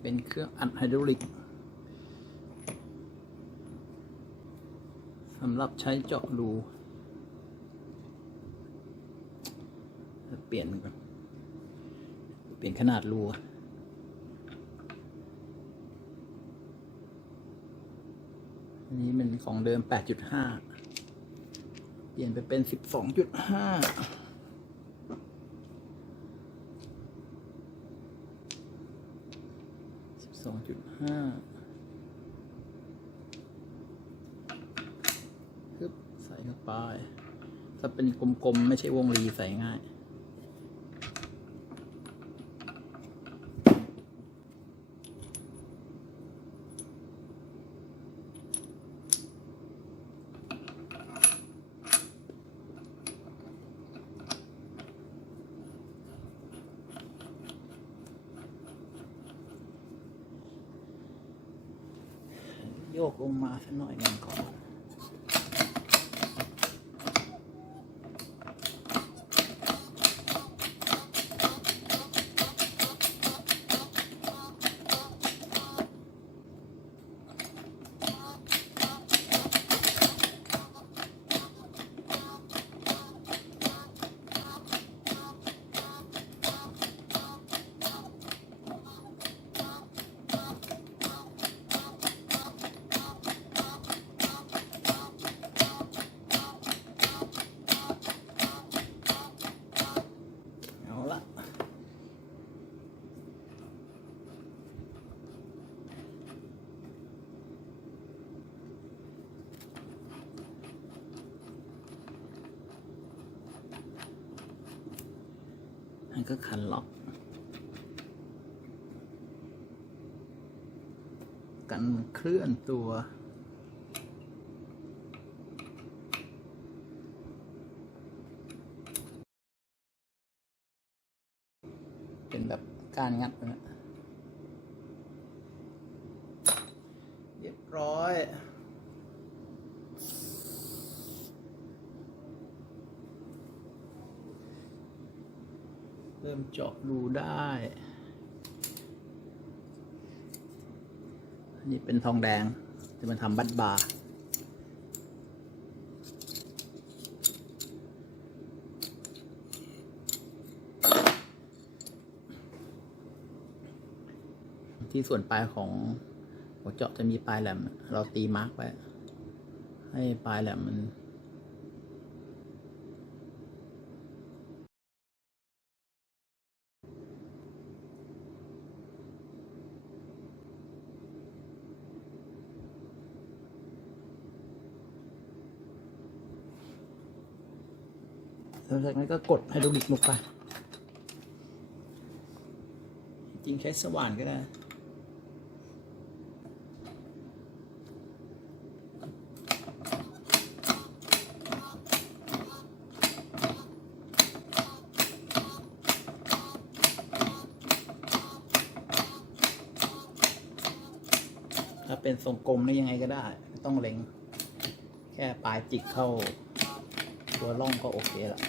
เป็นเครื่องอัดไฮดรอลิกสำหรับใช้เจาะรูเปลี่ยนก่อนเปลี่ยนขนาดรูอันนี้มันของเดิม 8.5 เปลี่ยนไปเป็น 12.5 12.5 ปึ๊บใส่เข้าไปถ้าเป็นกลมๆไม่ใช่วงรีใส่ง่ายโยกลงมาสักหน่อยหนึ่งก่อนมันก็คันล็อกกันเคลื่อนตัวเป็นแบบการงัดนะเรียบร้อยเริ่มเจาะรูได้อันนี้เป็นทองแดงจะมาทำบัตบาร์ที่ส่วนปลายของหัวเจาะจะมีปลายแหลมเราตีมาร์กไว้ให้ปลายแหลมมันแล้วจากนั้นก็กดไฮดรอลิกลงไปจริงใช้สว่านก็ได้ถ้าเป็นทรงกลมนี่ยังไงก็ได้ไม่ต้องเล็งแค่ปลายจิกเข้าตัวร่องก็โอเคละ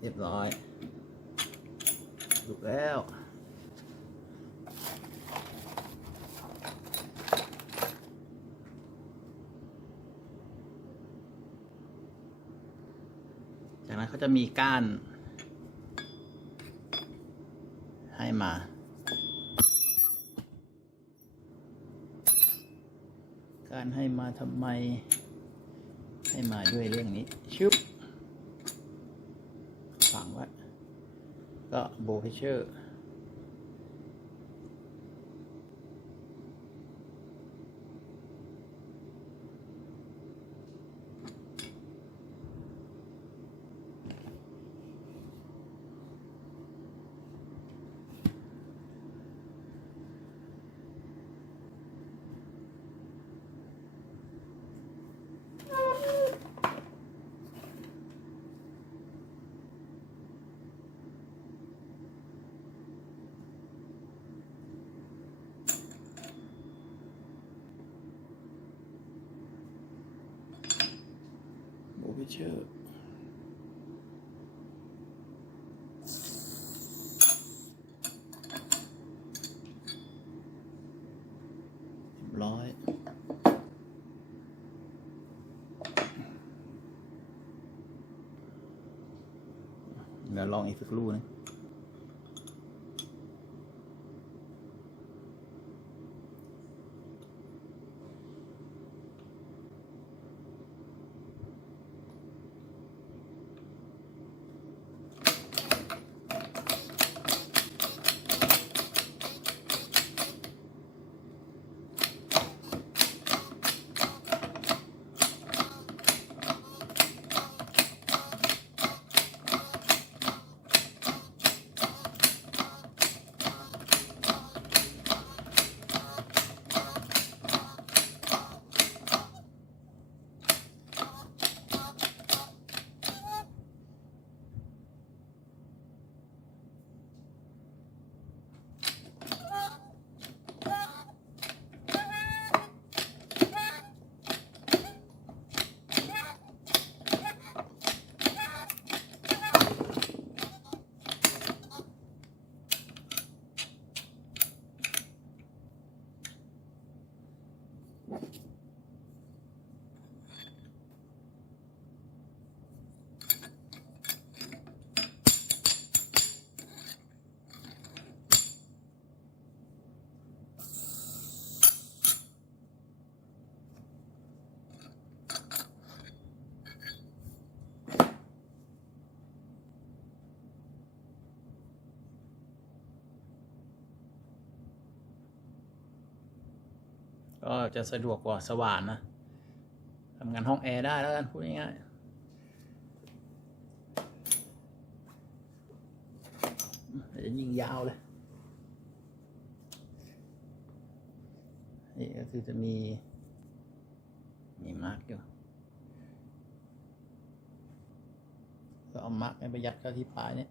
เรียบร้อยถูกแล้วจากนั้นเขาจะมีก้านให้มาการให้มาทำไมให้มาด้วยเรื่องนี้ชึบฝังไว้ก็โบว์เพชเชอร์ เชอร์ร้อยเดี๋ยวลองอีกสักลูกนะก็จะสะดวกกว่าสว่านนะทำงานห้องแอร์ได้แล้วกันพูดง่ายๆจะยิงยาวเลยนี่ก็คือจะมีมาร์กอยู่ก็เอามาร์กไปยัดเข้าที่ปลายเนี่ย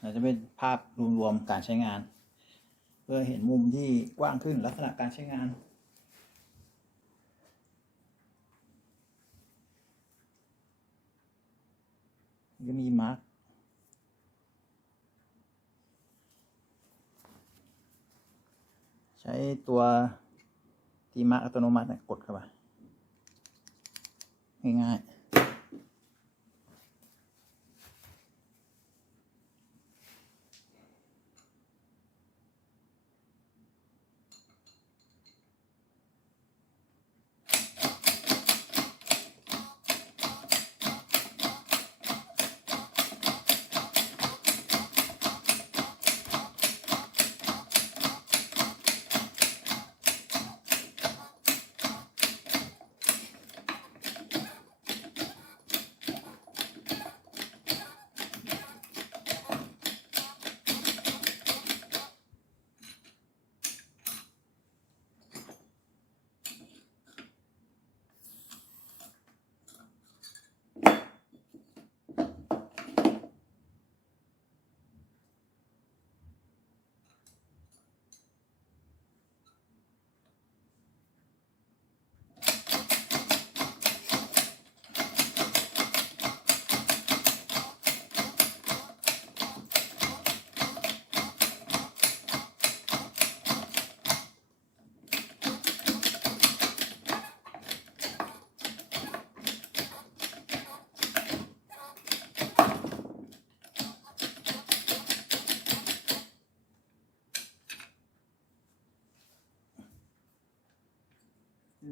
เราจะเป็นภาพรวมๆการใช้งานเพื่อเห็นมุมที่กว้างขึ้นลักษณะการใช้งานก็มีมาร์กใช้ตัวที่มาร์กอัตโนมัติกดเข้าไปง่ายๆ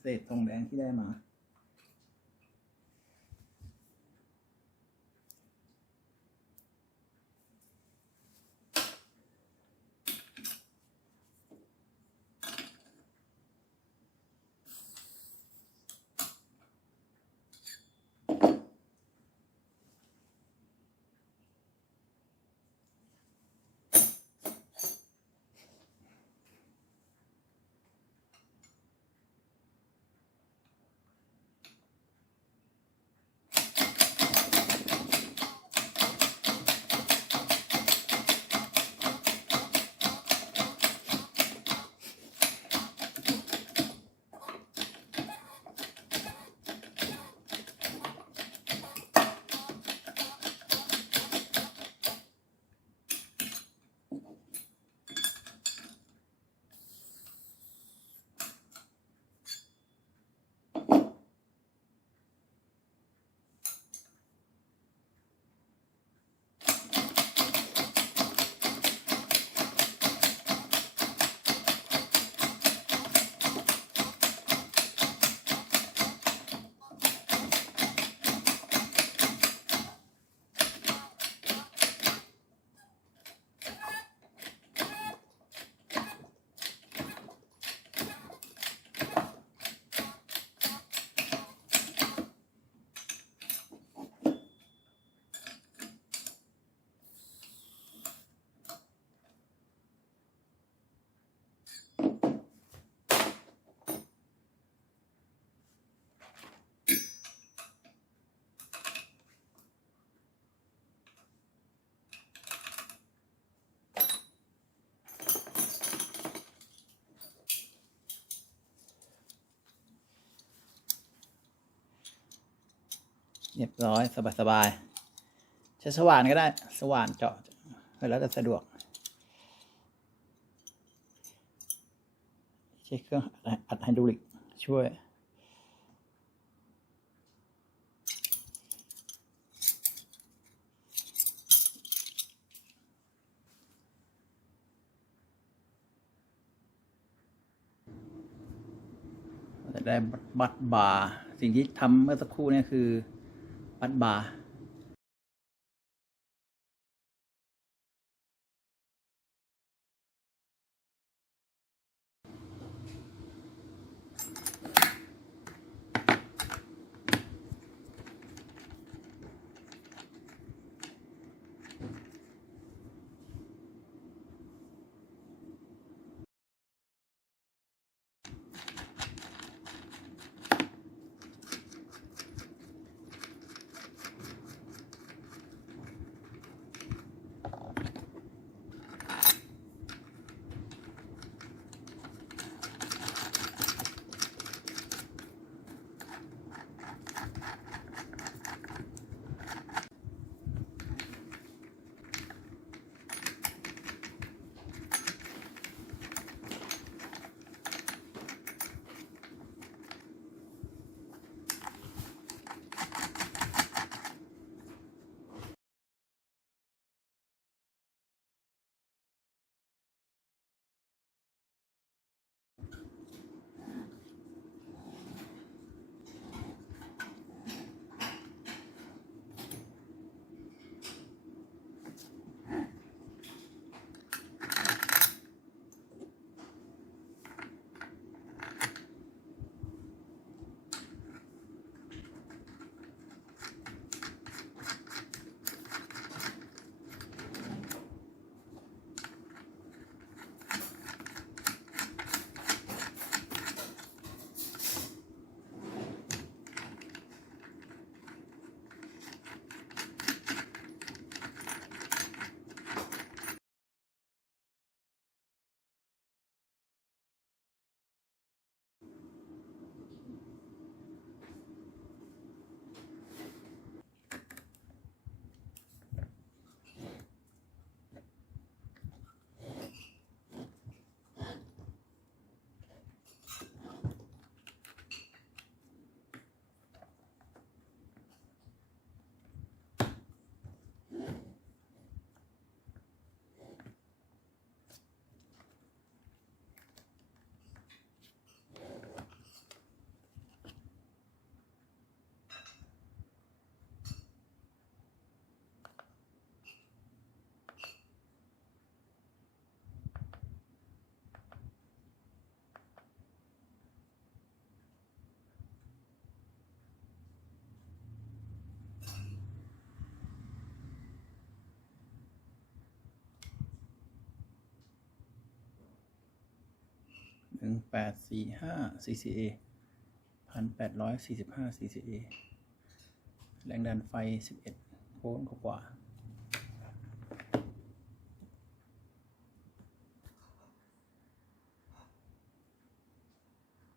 เศษทองแดงที่ได้มาเรียบร้อยสบายๆใช้สว่านก็ได้สว่านเจาะแล้วแต่สะดวกใช้เครื่องอัดไฮดรอลิกช่วยจะได้บัดบาร์สิ่งที่ทำเมื่อสักครู่นี้คือบัดบาร์ 1845 CCA 1845 CCA แรงดันไฟ11 โวลต์กว่า